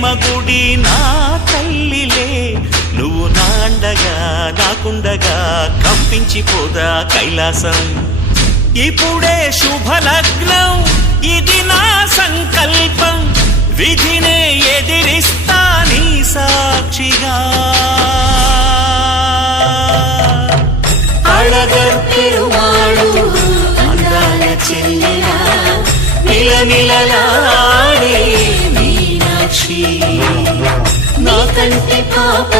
ప్రేమ గుడి నా తల్లిలే, నువ్వు నాండగా నాకుండగా కంపించిపోదా కైలాసం. ఇప్పుడే శుభలగ్నం, ఇది నా సంకల్పం, విధినే ఎదిరిస్తా నీ సాక్షిగా. అళగర్ పెరుమాళు అందాల చెల్లెలా, మిలమిలలాడే మీనాక్షి, నీ కంటి పాప